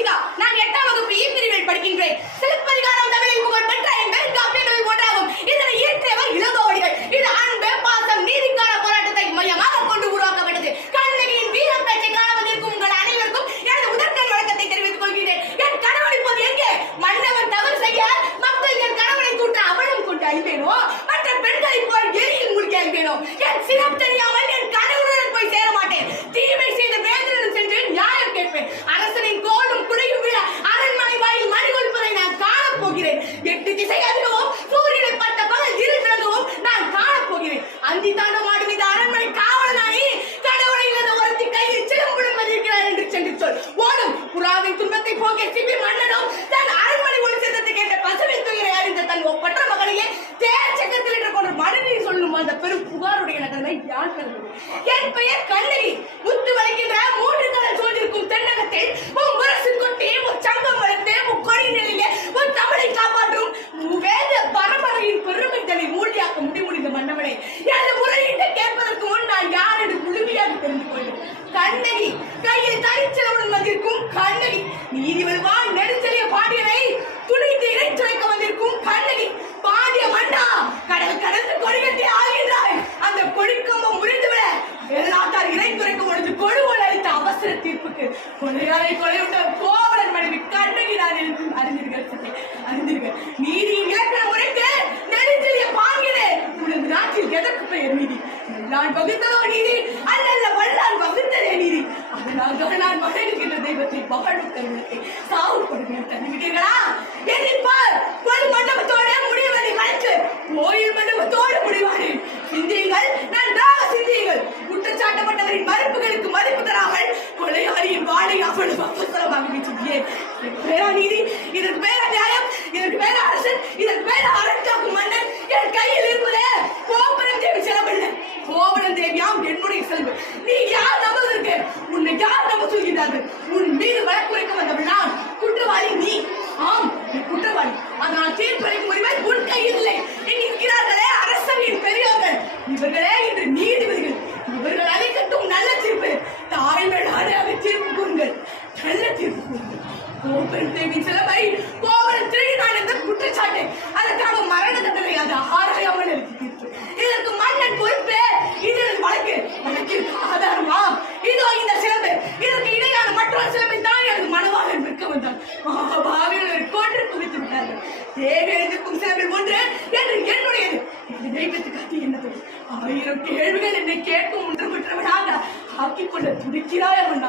கௌஷிகா. நான் 8ஆம் வகுப்பு E பிரிவில் படிக்கின்றேன். சிலப்பதிகாரம் தமிழில் புகழ் பெற்ற என் பெண் காப்பியங்களில் ஒன்றாகும். இதனை இயற்றியவர் இளங்கோவடிகள். இது அன்பு, பாசம், நீதிக்கான போராட்டத்தை மையமாக கொண்டு உருவாக்கப்பட்டது. கண்ணகியின் வீரம் பேச்சை காண வந்திருக்கும் உங்கள் அனைவருக்கும் எனது முதற்கண் வணக்கத்தை தெரிவித்துக் கொள்கிறேன். என் கணவன் இப்போது எங்கே? மன்னவன் தவறு செய்ய மக்கள் என் கணவனை தூட்ட அவலம் கொண்டு அழிவேனோ, மற்ற பெண்களை போல் எரியில் மூழ்கி அழிவேனோ? என் சினம் தெரியாமல் என் கணவனுடன் போய் சேர மாட்டேன். தீமை செய்த வேதனுடன் சென்று நியாயம் கேட்பேன். அரசனின் கோலும் குடையும் விட அரண்மனை வாயில் மணி கொடுப்பதை நான் காணப்போகிறேன். 8 திசை அறிகவும் சூரியனை பட்ட பகல் இருள் விளங்கவும் நான் காணப்போகிறேன். அந்தி தாண்டமாடும் இந்த அரண்மனை காவலனாயி கடவுளை இல்லாத ஒருத்தி கையில் சிலம்புடன் வந்திருக்கிறார் என்று சென்று சொல். ஓடும் புறாவின் துன்பத்தை போக்கிய சிபி மன்னனும் தன் அரண்மனை ஒளி சத்தத்தை கேட்ட பசுவின் துயரை அறிந்த தன் ஒப்பற்ற மகளையே தேர் சக்கரத்தில் என்று கொண்டு மனைவி சொல்லும் அந்த பெரும் புகாருடைய நகரத்தை யார் கருதுவது? என் பெயர் கண்ணகி. முத்து வளைக்கின்ற 3 கடல் சூழ்ந்திருக்கும் தென்னகத்தில் உன் முரசு கொட்டி சங்கம் வளர்த்து கொடி நிலையிலே உன் தமிழை காப்பாற்றும் வேத பரம்பரையின் பெருமை தன்னை மூழ்கியாக்க முடிந்த மன்னவனை எனது முறையீட்டை கேட்பதற்கு முன் நான் யார் என்று முழுமையாக தெரிந்து கொள்கிறேன். கண்ணகி கையில் தனிச்சலவுடன் வந்திருக்கும் கண்ணகி. நீதி வருவான் நெடுஞ்செலிய பாண்டியனை துணித்து இறைச்சுரைக்க வந்திருக்கும் கண்ணகி. பாண்டிய மன்னா, கடல் கடந்து கொடிகட்டி ஆகின்றாய். அந்த கொடிக்கம்பம் முறிந்துவிட எல்லாத்தார் இறைத்துறைக்கும் பொழுது கொடுவல் அளித்த அவசர தீர்ப்புக்கு கொலையாளை கொலையுண்ட கோவலன் மனைவி கண்ணகி நான் அறிந்தீர்கள். நீதியின் இலக்கண முறைக்கு நெடுஞ்செலிய பாண்டியனே, உனது நாட்டில் எதற்கு பெயர் நீதி? நான் வகுத்ததோ நீதி அல்ல, வல்லான் வகுத்ததே நீதி. அதனால் நான் மகனுக்கின்ற தெய்வத்தை மகளும் தருவத்தை சாவு கொடுக்க தந்துவிட்டீர்களா? எண்ணிப்பார் கொல் மண்டபத்தோட முடிவதை கலைச்சு கோயில் மண்டபத்தோடு முடிவானேன். சிந்தியுங்கள், நன்றாக சிந்தியுங்கள். குற்றச்சாட்டப்பட்டவரின் மறுப்புகளுக்கு மதிப்பு தராமல் கொலையாளியின் வாழை அவ்வளவு அவசரமாக வீச்சுகிறேன். இதற்கு பேரா நீதி? இதற்கு பேரா நியாயம்? இதற்கு பேரா அரசன்? இதற்கு பேரா அரசாக்கும் மன்னன்? என் கையில் இருப்பதே கோபுரம் தேவி செலவில்லை, கோவலன் தேவியாம் என்னுடைய செல்வம். நீ யார் நம்புவதற்கு? உன்னை யார் நம்ப சொல்கிறார்கள்? உன் மீது வழக்குரைக்க வந்தவள் நான். குற்றவாளி நீ. ஆம், நீ குற்றவாளி. ஆனால் தீர்ப்பளிக்கும் உரிமை உன் கையில் இல்லை. இருக்கிறார்களே அரசனின் பெரியோர்கள், இவர்களே இன்று நீதிபதிகள். இவர்கள் அளிக்கட்டும் நல்ல தீர்ப்பு. தாய்மையான அதை தீர்ப்பு கூறுங்கள், நல்ல தீர்ப்பு கூறுங்கள். கோபுரம் தேவி செலவை கோவலன் திருடினான் என்ற குற்றச்சாட்டு, அதற்காக மரண தண்டனை அது ஆராயாமல் இருக்கு தீர்ப்பு. இதற்கு மன்னன் பொறுப்பு. இது வழக்கு. வழக்கிற்கு ஆதாரமா? இதோ இந்த சிலம்பு. இதற்கு இணையான மற்றொரு சிலம்பை தான் எனது மனவாளன் விற்க வந்தான். மகாபாவிகள் கோட்டை குவித்து விட்டார்கள். தேவி எழுந்திருக்கும் சிலம்பில் ஒன்று என்று என்னுடையது. இந்த தெய்வத்துக்கு அது என்னது? 1000 கேள்விகள் என்னை கேட்கும் ஒன்று பெற்றவனாக ஆக்கிக் கொள்ள துடிக்கிறாய் அவன்.